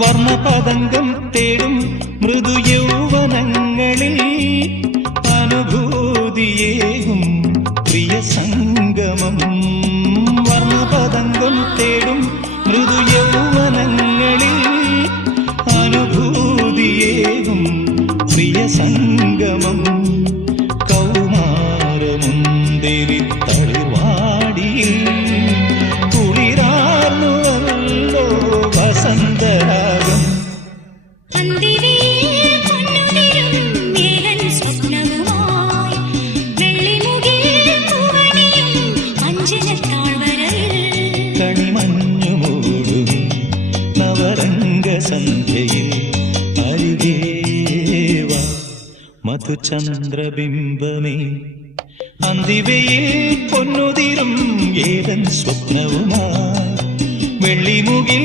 വർണ്ണപതംഗം തേടും മൃദു യൗവനങ്ങളിൽ അനുഭൂതിയേകും പ്രിയ സംഗമം. വർണ്ണപതംഗം തേടും മൃദു യൗവനങ്ങളിൽ അനുഭൂതിയേകും പ്രിയ സംഗമം. കൗമാരമുന്തിരി തളിർവാടിയിൽ കുളിരാർന്നുവല്ലോ വസന്തരാഗം. കണിമഞ്ഞു മൂടും നവരംഗ സന്ധ്യയിൽ അരികേവ മധുചന്ദ്രബിംബമേ. അന്തിവയിൽ പൊന്നുതിരും ഏതൻ സ്വപ്നവുമായി വെള്ളിമുകിൽ